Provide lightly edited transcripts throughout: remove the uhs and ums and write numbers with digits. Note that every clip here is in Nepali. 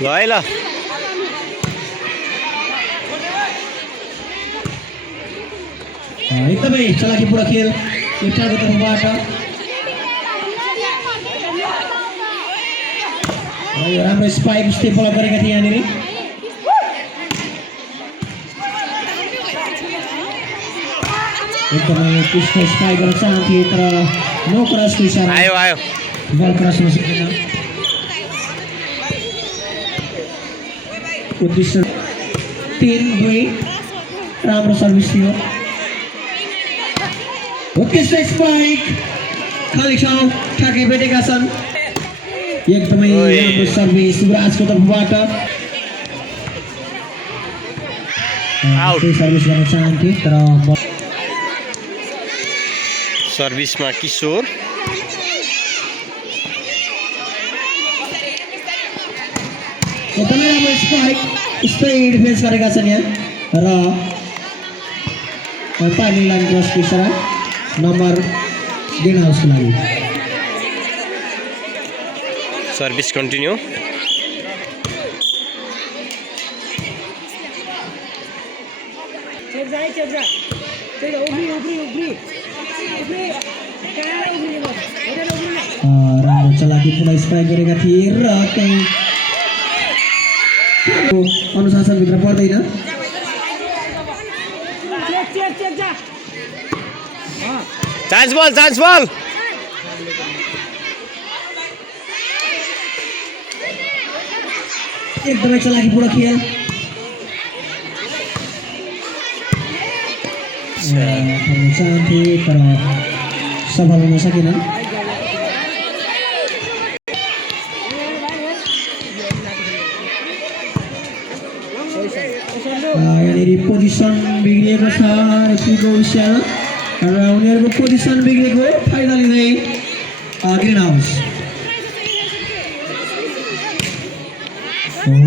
ल है ल एकदमै चलाकीपूर्ण खेल इफ्तारको तर्फबाट राम्रो स्पाइक स्टेप फलो गरेका थिए यहाँनिर एकदमै कृष्ण स्पाइक गर्न चाहन्थे तर नो क्रसको इसारा आयो आयो बल क्रस हुन सकेन उत्कृष्ट 3-2 राम्रो सर्भिस थियो उत्कृष्ट स्पाइक खाली ठाउँ ठ्याक्कै भेटेका छन् एकदमै राम्रो सर्भिस युवराजको तर्फबाट सर्भिस गर्न चाहन्थे तर सर्भिसमा किशोर एकदमै राम्रो स्पाइक स्ट्रेट डिफेन्स गरेका छन् यहाँ र पानी लाइन क्रसको इसारा नम्बर ग्रिन हाउसको लागि सर्भिस कन्टिन्यू राम्रो चलाकीपूर्ण स्पाइक गरेका थिए र कहीँ अनुशासनभित्र पर्दैन चान्स बल एकदमै चलाकीपूर्ण खेल चाहन्थे तर सफल हुन सकेनन् यहाँनिर पोजिसन बिग्रिएको छ रेफ्रीको विषयमा र उनीहरूको पोजिसन बिग्रेको फाइदा लिँदै ग्रिन हाउस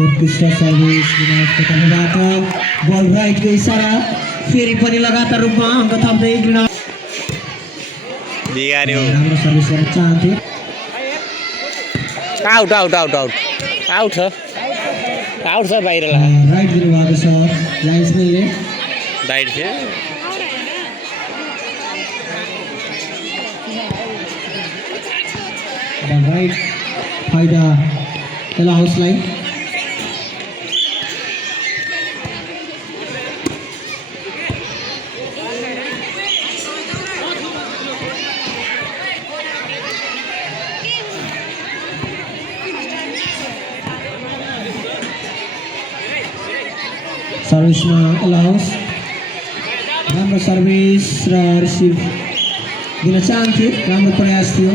उत्कृष्ट सर्भिस ग्रिन हाउसको तर्फबाट बल राइटको इसारा फेरि पनि लगातार रूपमा अङ्क थप्दै ग्रिन हाउस बिगार्यो राम्रो सर्भिस गर्न चाहन्थे आउट छ बाहिर राइट दिनुभएको छ लाइन्सम्यानले राइट थियो राइट फाइदा यल्लो हाउसलाई सर्भिसमा यल्लो हाउस राम्रो सर्भिस र रिसिभ दिन चाहन्थे राम्रो प्रयास थियो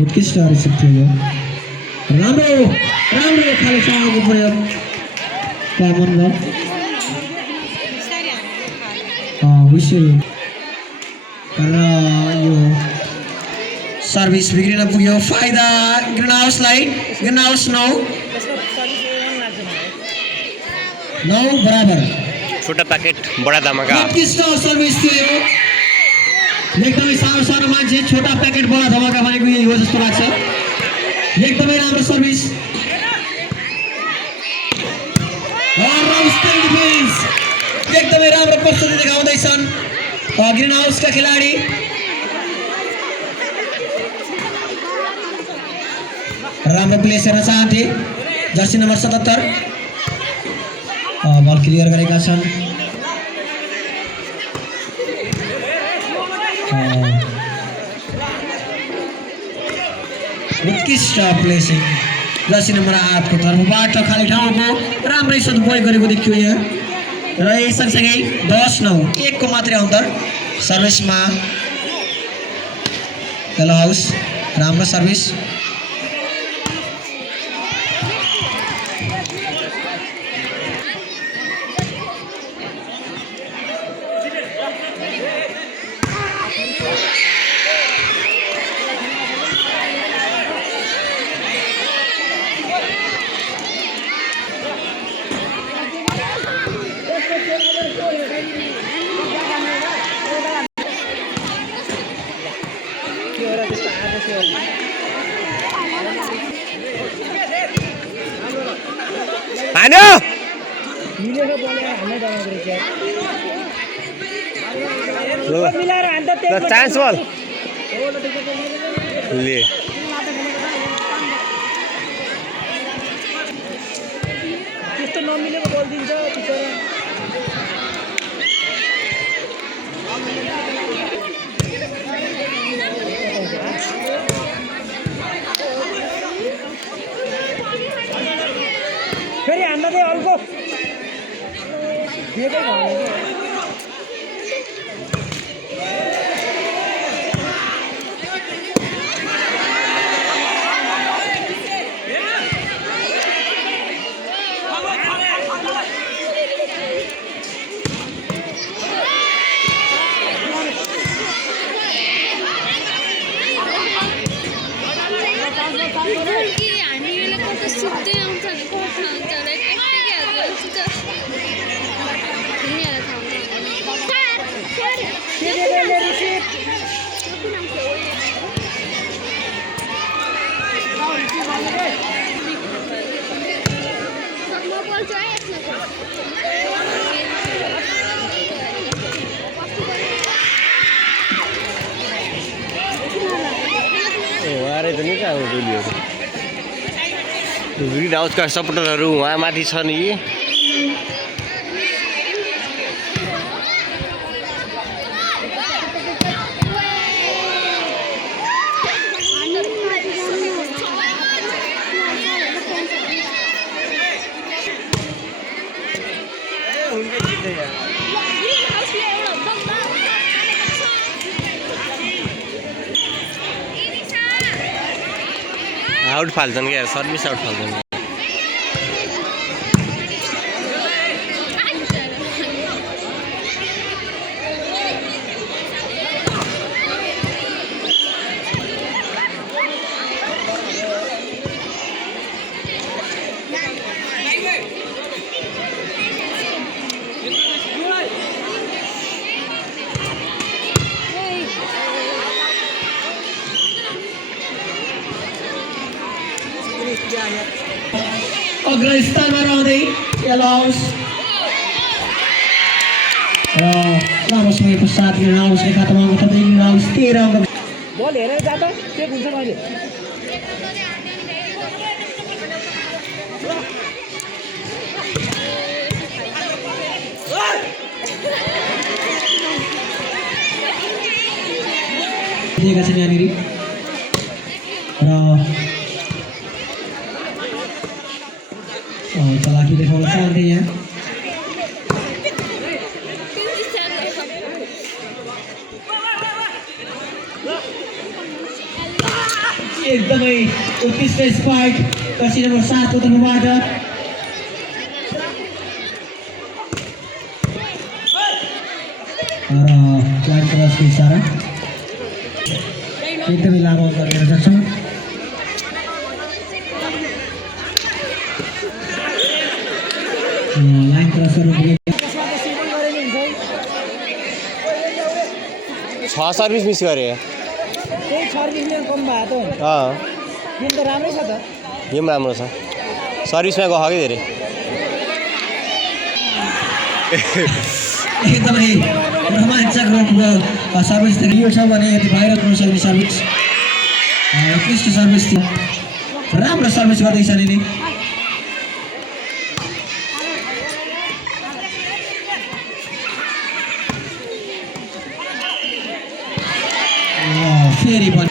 उत्कृष्ट रिसिभ थियो राम्रो खाली ठाउँको प्रयोग कमन भयो विशेष र यो सर्भिस बिग्रिन पुग्यो फाइदा ग्रिन हाउसलाई ग्रिन हाउस 9 बराबर छोटा प्याकेट बडा धमाका उत्कृष्ट सर्भिस थियो एकदमै सानो मान्छे छोटा प्याकेट बडा धमाका भनेको यही हो जस्तो लाग्छ एकदमै राम्रो सर्भिस एकदमै राम्रो प्रस्तुति देखाउँदैछन् ग्रिन हाउसका खेलाडी राम्रो प्लेस हेर्न चाहन्थे जर्सी नम्बर 77 बल क्लियर गरेका छन् उत्कृष्ट प्लेसिङ जर्सी नम्बर 8 को तर्फबाट खाली ठाउँको राम्रै सदुपयोग गरेको देखियो यहाँ र यही सँगसँगै 10-9 1 को मात्रै अन्तर सर्भिसमा यल्लो हाउस राम्रो सर्भिस हान्यो चान्स बल ले त्यस्तो नमिलेको बल दिन्छ बिचरा फेरि हान्न दे अर्को दिएकै सुत्दै आउँछ नि कोठा आउँछ उहाँले त निकै आउँछ गोलीहरू ग्रिन हाउसका सपोर्टरहरू उहाँ माथि छ नि आउट फाल्छन् क्या सर्भिस आउट फाल्छन् अग्रस्थानमा रहँदै येलो हाउस र लामो समय पश्चात ग्रिन हाउसले खातामा उठाउँदै ग्रिन हाउस 13 अङ्क बल हेरेर जाँदा चेक हुन्छ मैले दिएका छन् यहाँनिर र चलाकी देखाउन चाहन्थे यहाँ एकदमै उत्कृष्ट स्पाइक कसी नम्बर 7 को तर्फबाट र लाइन क्रसको इसारा एकदमै लामो गरेर जान्छ लाइन क्रसहरू 6 सर्भिस मिस गरे त्यही सर्भिसले कम भएको त गेम त राम्रै छ त गेम राम्रो छ सर्भिसमा गयो कि धेरै एकदमै रोमाञ्चक रूपको सर्भिस देखियो छ भने यति बाहिर पुग्न सक्ने सर्भिस उत्कृष्ट सर्भिस थियो राम्रो सर्भिस गर्दैछ नि फेरि पनि